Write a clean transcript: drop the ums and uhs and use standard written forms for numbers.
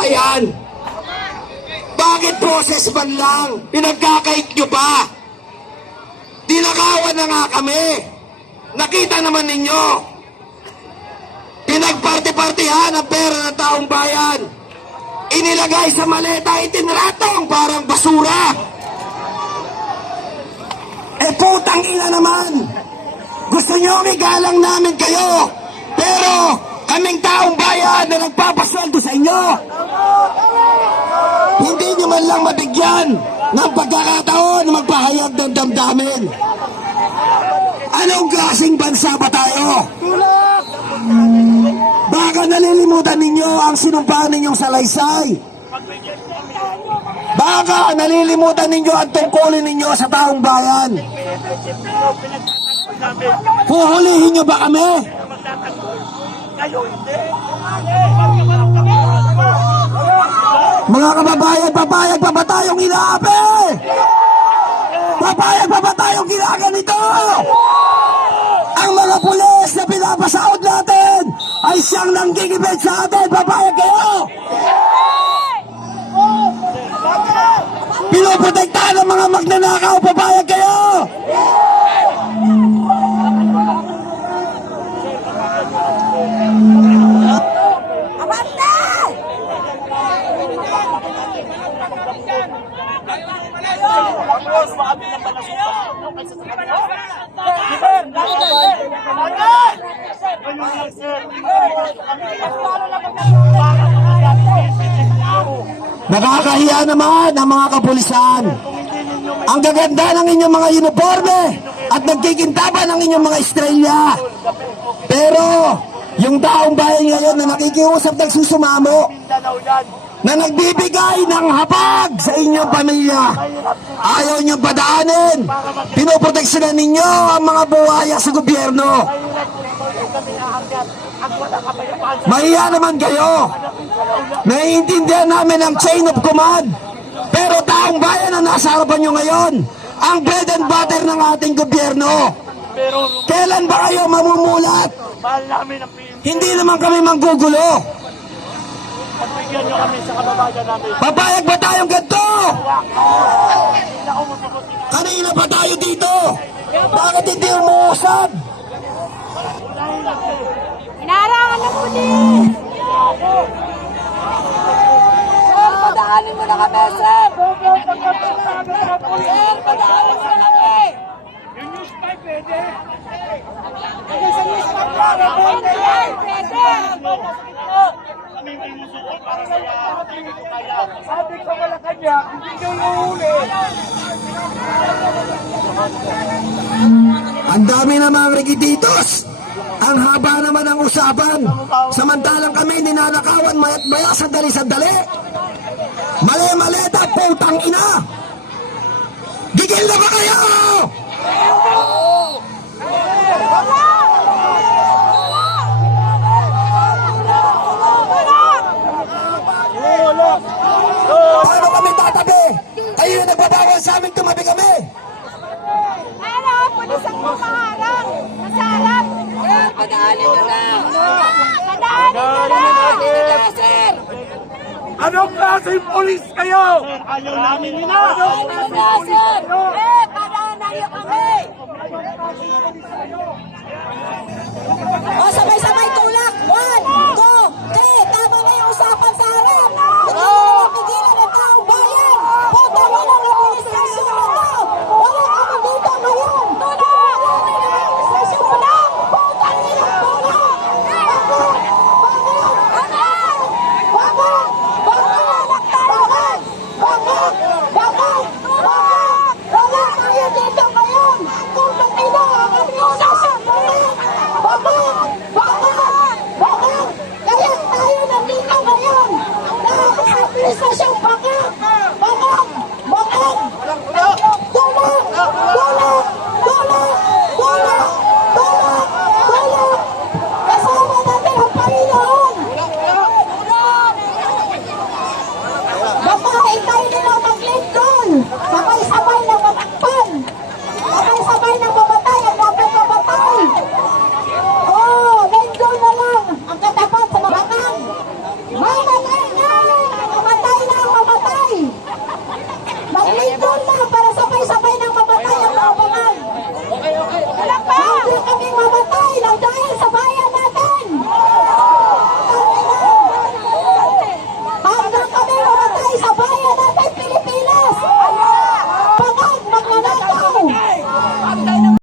Ayan. Bakit boses man lang? Pinagkakait nyo ba? Dinakawan na nga kami. Nakita naman ninyo. Pinagparti-partihan ang pera ng taong bayan. Inilagay sa maleta, itinratong parang basura. Eh putang ina naman. Gusto nyo igalang namin kayo. Pero kaming taong bayan na nagpapasweldo sa inyo, hindi nyo man lang mabigyan ng pagkakataon na magpahayag ng damdamin. Anong klaseng bansa ba tayo? Baka nalilimutan ninyo ang sinumpaan ninyong salaysay. Baka nalilimutan ninyo ang tungkulin ninyo sa taong bayan. Huhulihin nyo ba kami? Mga kababayan, papayag pa ba tayong inaapi? Papayag pa ba tayong ginaganito? Ang mga pulis na pinapasaod natin ay siyang nanggigibit sa atin. Papayag kayo? Pinoprotektahan ng mga magnanakaw. Papayag kayo? Nakakahiya naman ang mga kapulisan. Ang gaganda ng inyong mga uniforme at nagkikintaban ng inyong mga estrella. Pero yung taong bayan ngayon na nakikiusap nagsusumamo, na nagbibigay ng hapag sa inyong pamilya, ayaw niyong padaanin. Pinoproteksyonan ninyo ang mga buhaya sa gobyerno. Mahiya naman kayo. Naiintindihan namin ang chain of command. Pero taong bayan ang nasa harapan nyo ngayon, ang bread and butter ng ating gobyerno. Kailan ba kayo mamumulat? Hindi naman kami manggugulo. Pagbigyan nyo kami sa kababayan namin. Papayag ba tayong ganito? Kanina pa tayo dito. Bakit hindi umuusad? Inarangan na po din. Sir, padaanin mo na kami, sir. Sir, padaanin mo na kami. Yung news 5 pwede. Sa news pa po, pwede. Kami may musuko para sa kaya. Sabi ko wala kanya, hindi kayo uhuli. Ang dami namang rigititos. Ang haba naman ang usapan. Samantalang kami ninanakawan mayat maya sandali-sandali. Mali-maleta, putang ina. Gigil na ba kayo? Paano kami tatabi? Kayo na nagbabawal sa amin, tumabi kami. Ano, pulis ang pumaharang. Masarap. Sir, padaanin mo na. Padaanin mo na, sir. Anong klaseng polis kayo? Ayaw namin nila. Padaanin mo na, sir. Eh, padaanin niyo kami. O, sabay-sabay tulak. 1, 2, 3. Tama na yung usapan sa harap. Hindi na napigilan ng taong bayan. Puta mo lang ang administrasyon na to. Wala kami dito ngayon. Tulak! Administrasyon mo lang. Puta nila, tulak! Bakit? Wala kayo dito ngayon. Puta nila, ang administrasyon mo lang. Bakit? Kaya tayo nandito ngayon. Dahil sa administrasyon